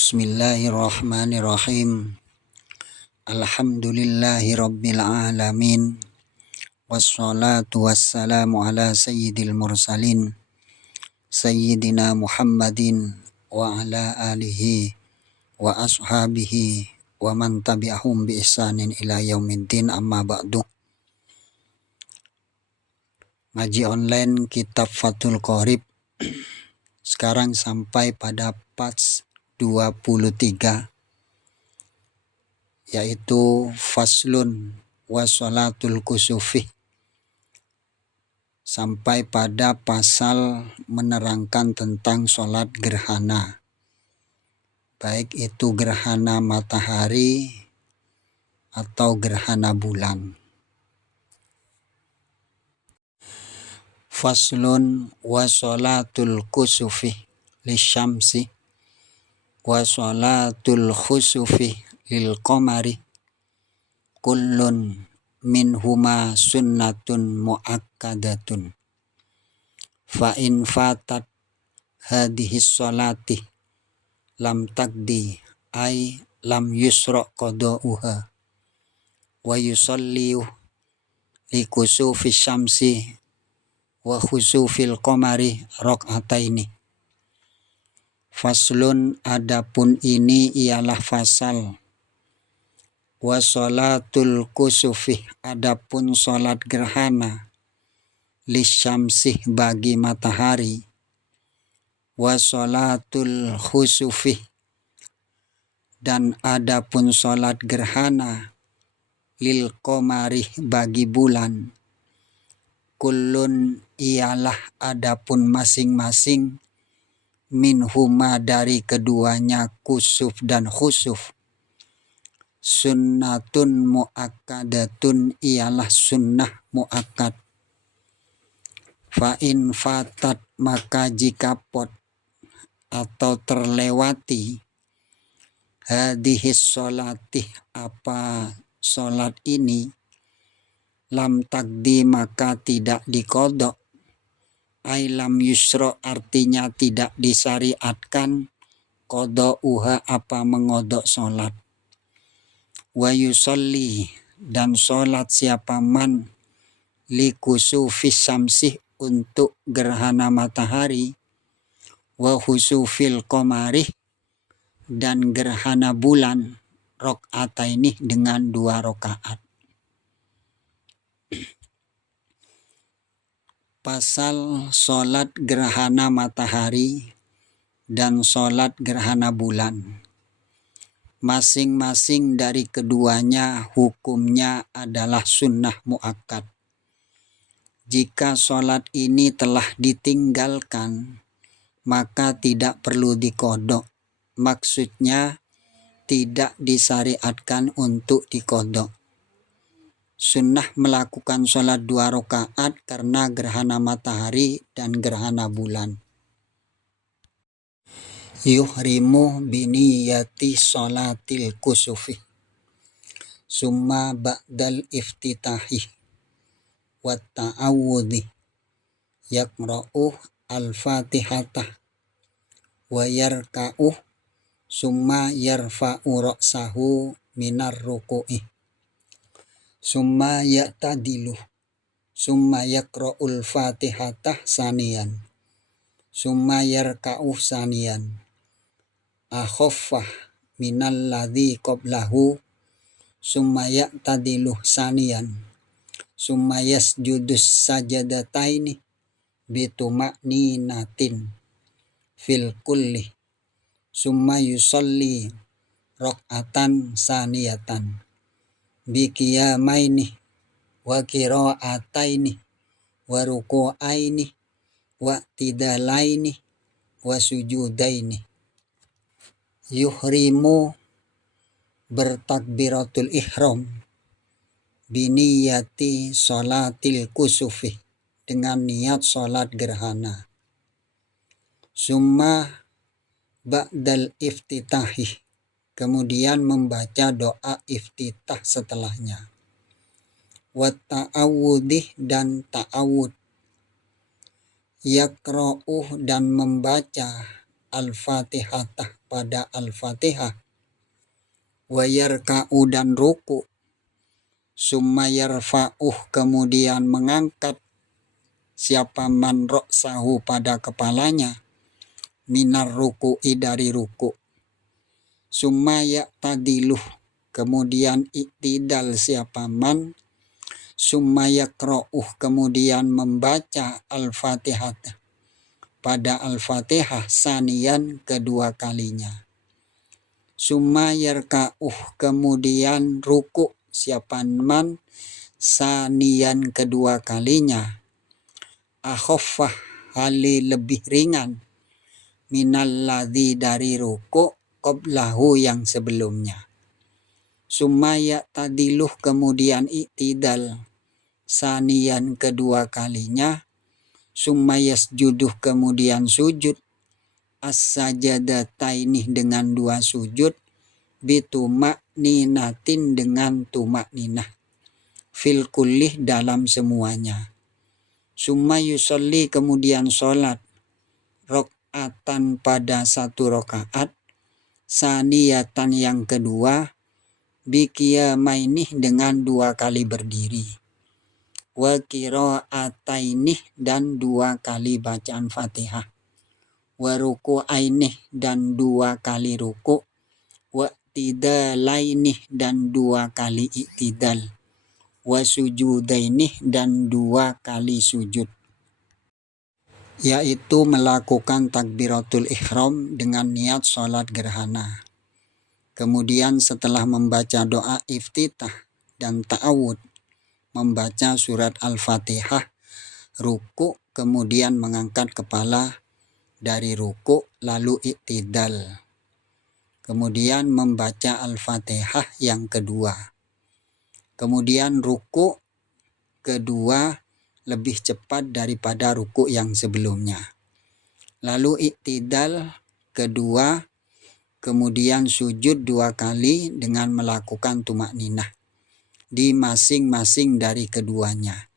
Bismillahirrahmanirrahim. Alhamdulillahi rabbil alamin. Wassalatu wassalamu ala sayyidil mursalin sayyidina Muhammadin wa ala alihi wa ashabihi wa man tabi'ahum bi ihsanin ila yaumiddin, amma ba'du. Ngaji online kitab Fathul Qorib sekarang sampai pada page 23, yaitu faslun wa sholatul kusufi, sampai pada pasal menerangkan tentang sholat gerhana, baik itu gerhana matahari atau gerhana bulan. Faslun wa sholatul kusufi lisyamsi wa sholatul khusufi lil qamari kullun minhuma sunnatun muakkadatun fa in fatat hadhihi sholati lam taqdi ay lam yusra qada'uha wa yusalliu li kusufi syamsi wa khusufil qamari rak'ataini. Faslun, adapun ini ialah fasal. Wa sholatul kusufi, adapun sholat gerhana, lisyamsih bagi matahari, wa sholatul khusufi, dan adapun sholat gerhana, lil qamari bagi bulan, kullun ialah adapun masing-masing, minhuma dari keduanya kusuf dan khusuf, sunnatun muakkadatun ialah sunnah muakkad. Fa in fatat, maka jika pot atau terlewati, hadhis sholati apa sholat ini, lam taqdi maka tidak diqodok, ay lam yusra artinya tidak disyariatkan, qada'uha apa mengodok sholat. Wa yusalli, dan sholat siapa man, li kusufis syamsih untuk gerhana matahari, wa khusufil qamari dan gerhana bulan, rak'ataini dengan 2 rakaat. Pasal sholat gerhana matahari dan sholat gerhana bulan. Masing-masing dari keduanya hukumnya adalah sunnah muakkad. Jika sholat ini telah ditinggalkan, maka tidak perlu diqodok. Maksudnya tidak disyariatkan untuk diqodok. Sunnah melakukan sholat 2 rakaat karena gerhana matahari dan gerhana bulan. Yuhrimu biniyati sholatil kusufi summa ba'dal iftitahi wa ta'awudhi yaqra'u al-fatihata wa yarka'u summa yarfa'u ra'sahu minar ruku'i summa ya'tadilu summa yaqra'ul fatihata saniyan summa yarka'u saniyan akhaffah minal ladzi qablahu summa ya'tadilu saniyan summa yasjudus sajadataini bituma'ninatin fil kulli summa yusalli rak'atan saniyatan biqiyamaini wa qira'ataini wa ruku'aini wa tidalaini wa sujudaini. Yuhrimu bertakbiratul ihram biniyati sholatil kusufi dengan niat sholat gerhana. Summa ba'dal iftitahi, kemudian membaca doa iftitah setelahnya. Wa ta'awudih, dan ta'awud. Yaqra'uh, dan membaca al-fatihah pada al-fatihah, wa yarka'u dan ruku, summa yarfa'uh kemudian mengangkat siapa man ra'sahu pada kepalanya, minar ruku'i dari ruku, summa ya'tadiluh kemudian iktidal siapa man, summa yakra'uh kemudian membaca al-fatihah pada al-fatihah saniyan kedua kalinya, summa yarka'uh kemudian ruku siapa man saniyan kedua kalinya, akhaffah hali lebih ringan, minal ladzi dari ruku qablahu yang sebelumnya, summa ya'tadiluh kemudian iktidal saniyan kedua kalinya, summa yasjuduh kemudian sujud, as-sajadataini dengan dua sujud, bitumakninatin dengan tumakninah, fil kullih dalam semuanya, summa yusolli kemudian sholat, rok'atan pada satu rokaat, saniyatan yang kedua, bikiyamainih dengan dua kali berdiri, wa qira'atainih dan dua kali bacaan fatihah, wa ruku'ainih dan dua kali ruku', wa tidalainih dan dua kali iktidal, wa sujudainih dan dua kali sujud, yaitu melakukan takbiratul ihram dengan niat sholat gerhana. Kemudian setelah membaca doa iftitah dan ta'awud, membaca surat al-fatihah, ruku, kemudian mengangkat kepala dari ruku lalu iktidal, kemudian membaca al-fatihah yang kedua, kemudian ruku kedua lebih cepat daripada ruku yang sebelumnya, lalu iktidal kedua, kemudian sujud dua kali dengan melakukan tumakninah di masing-masing dari keduanya,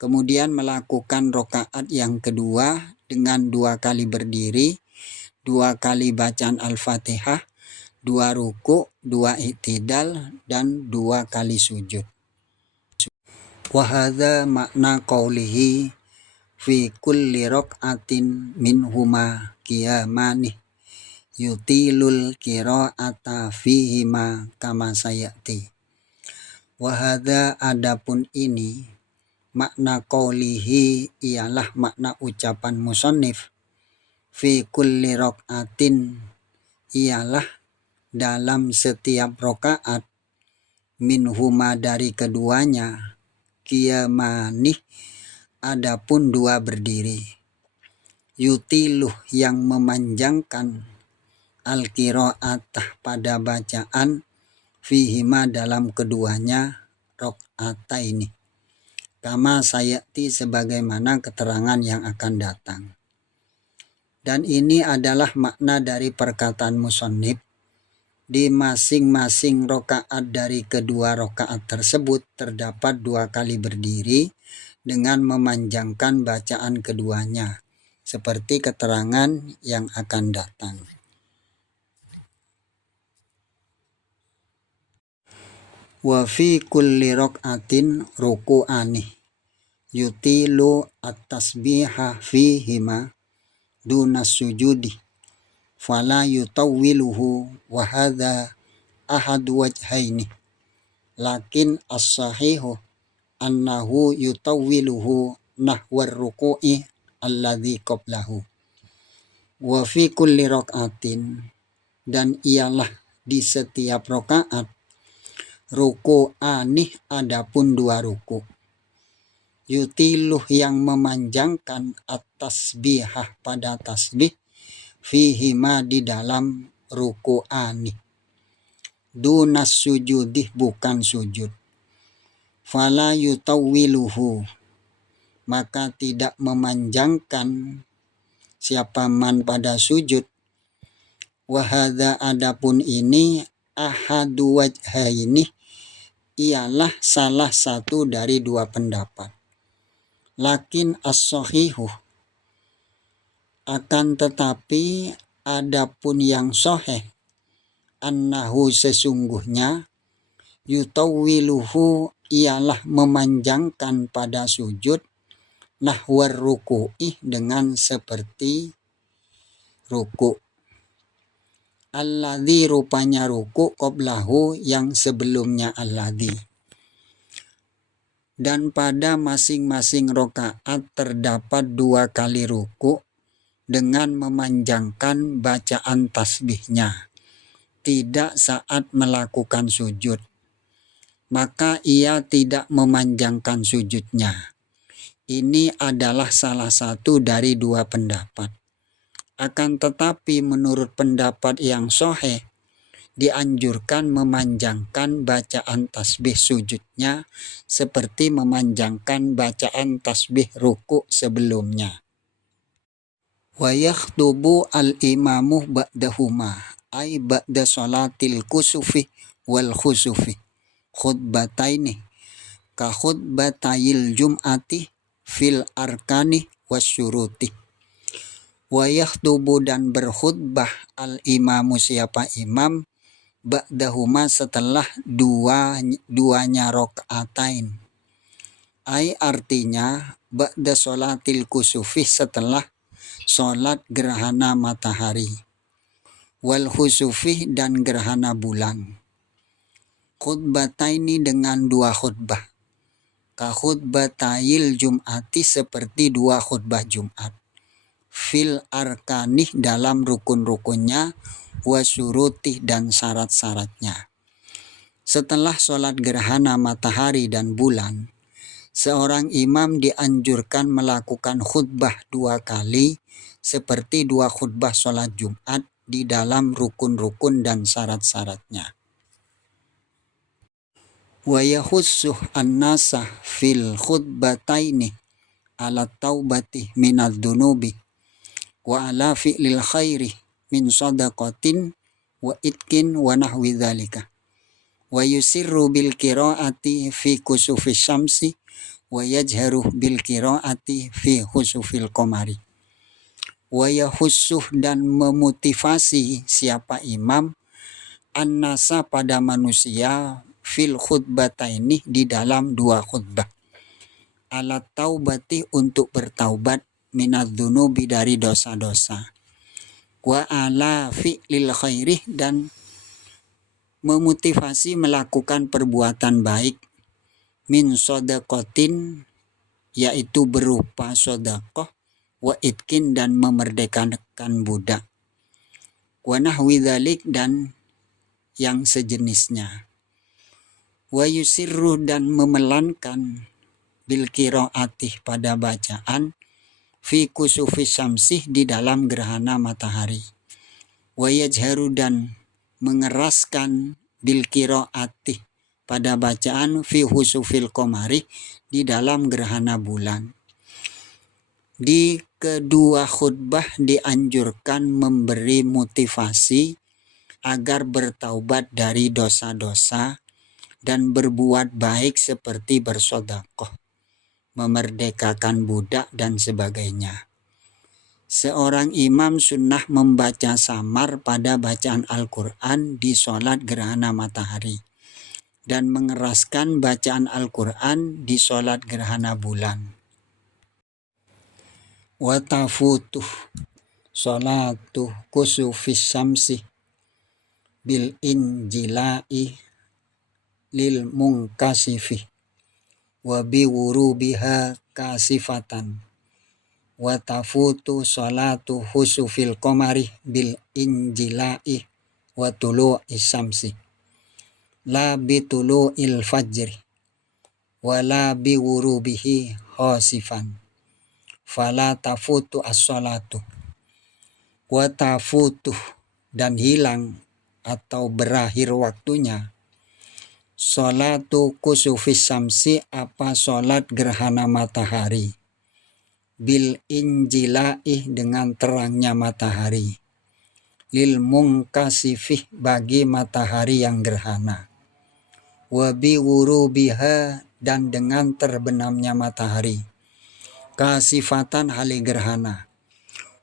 kemudian melakukan rokaat yang kedua dengan dua kali berdiri, dua kali bacaan al-fatihah, dua ruku, dua iktidal, dan dua kali sujud. Wahadha makna qawlihi fi kulli rok'atin minhuma qiyamanih yutilul qira'ata fihima kama sayati. Wahadha adapun ini, makna qawlihi ialah makna ucapan musannif, fi kulli rok'atin ialah dalam setiap rokaat, minhuma dari keduanya, qiyamanih adapun dua berdiri, yutiluh yang memanjangkan, al-qira'atah pada bacaan, fihima dalam keduanya, rok'ataini, kama sayati sebagaimana keterangan yang akan datang. Dan ini adalah makna dari perkataan musannif, di masing-masing rokaat dari kedua rokaat tersebut terdapat dua kali berdiri dengan memanjangkan bacaan keduanya, seperti keterangan yang akan datang. Wa fi kulli rok'atin ruku'ani yutilu at-tasbiha fihima dunas sujudi fala yutawwiluhu wa hadha ahadu wajhaini, lakin as-sahihu annahu yutawwiluhu nahwar ruku'i alladhi qablahu. Wa fi kulli rok'atin dan ialah di setiap rokaat, ruku'anih adapun dua ruku, yutiluh yang memanjangkan at-tasbihah pada tasbih, fihima di dalam ruku'anih, dunas sujudih bukan sujud, fala yutawwiluhu maka tidak memanjangkan siapa man pada sujud, wahada adapun ini, ahadu wajhaini ialah salah satu dari dua pendapat, lakin as-sahihu akan tetapi adapun yang sahih annahu sesungguhnya yutawwiluhu ialah memanjangkan pada sujud nahwar ruku'i dengan seperti ruku'. Alladzi rupanya ruku' qablahu yang sebelumnya alladzi. Dan pada masing-masing rokaat terdapat 2 kali ruku' dengan memanjangkan bacaan tasbihnya, tidak saat melakukan sujud, maka ia tidak memanjangkan sujudnya. Ini adalah salah satu dari 2 pendapat. Akan tetapi menurut pendapat yang sahih, dianjurkan memanjangkan bacaan tasbih sujudnya seperti memanjangkan bacaan tasbih ruku' sebelumnya. Wa yakhdubu al-imamu ba'dahuma ay ba'da salatil kusufi wal khusufi khutbataini ka khutbatayil jum'ati fil arkani wasyuruti. Wa yakhdubu dan berkhutbah al-imamu siapa imam ba'dahuma setelah duanya rokaatain. Ay artinya ba'da sholatil kusufi setelah sholat gerhana matahari, wal khusufi dan gerhana bulan. Khutbataini dengan 2 khutbah, ka khutbatayil jum'ati seperti 2 khutbah Jumat, fil arkanih dalam rukun-rukunnya, wasyurutih dan syarat-syaratnya. Setelah sholat gerhana matahari dan bulan, seorang imam dianjurkan melakukan khutbah 2 kali seperti 2 khutbah sholat Jumat di dalam rukun-rukun dan syarat-syaratnya. Wa yahussuh an-nasa fil khutbataini ala taubati minadz dzunubi wa ala fi'lil khairi min shadaqatin wa itkin wa nahwi dzalika. Wa yusirru bil qiraati fi kusufi syamsi wa yajharu bil qiraati fi khusufil qamari. Wa yahussuh dan memotivasi siapa imam an-nasa pada manusia fil khutbataini di dalam 2 khutbah, alat taubati untuk bertaubat minadz dzunubi dari dosa-dosa, wa ala fi'lil khairi dan memotivasi melakukan perbuatan baik, min shadaqatin yaitu berupa sedekah, wa itkin dan memerdekakan budak, wa nahwi dzalik dan yang sejenisnya. Wa yusirru dan memelankan bil qiraatih pada bacaan fi kusufi syamsih di dalam gerhana matahari. Wa yajharu dan mengeraskan bil qiraatih pada bacaan fi khusufil qamari di dalam gerhana bulan. Di kedua khutbah dianjurkan memberi motivasi agar bertaubat dari dosa-dosa dan berbuat baik seperti bersedekah, memerdekakan budak dan sebagainya. Seorang imam sunnah membaca samar pada bacaan Al-Quran di sholat gerhana matahari dan mengeraskan bacaan Al-Quran di sholat gerhana bulan. Wa tafutuh sholatu kusufis syamsi bil injila'i lil munkasifi wa biwurubiha kasifatan wa tafutu sholatu khusufil qamari bil injila'i wa tulu'i syamsi la bitulu'il fajri wa la biwurubihi khasifan fala tafutu as-sholatu. Wa tafutu dan hilang atau berakhir waktunya sholatu kusufis syamsi apa sholat gerhana matahari bil injilaih dengan terangnya matahari lil munkasifih bagi matahari yang gerhana wa bi wurubiha dan dengan terbenamnya matahari kasifatan hali gerhana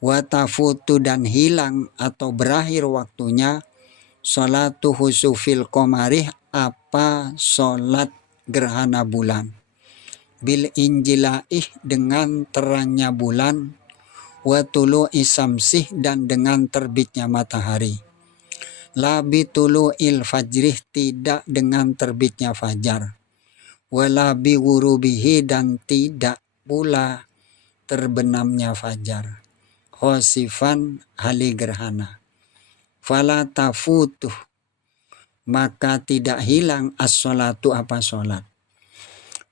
wa tafutu dan hilang atau berakhir waktunya sholatu husufil qomarih apa sholat gerhana bulan, bil injilaih dengan terangnya bulan, wa tulu'i samsih dan dengan terbitnya matahari, la bi tulu'il fajrih tidak dengan terbitnya fajar, wala bi wurubihi dan tidak pula terbenamnya fajar, khosifan hali gerhana, fala tafutuh maka tidak hilang as-sholatu apa sholat.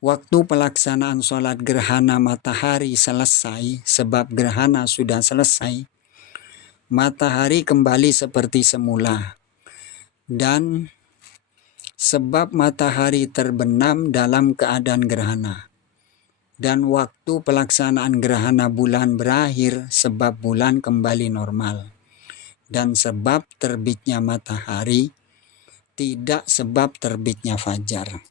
Waktu pelaksanaan sholat gerhana matahari selesai, sebab gerhana sudah selesai, matahari kembali seperti semula. Dan sebab matahari terbenam dalam keadaan gerhana. Dan waktu pelaksanaan gerhana bulan berakhir sebab bulan kembali normal. Dan sebab terbitnya matahari, tidak sebab terbitnya fajar.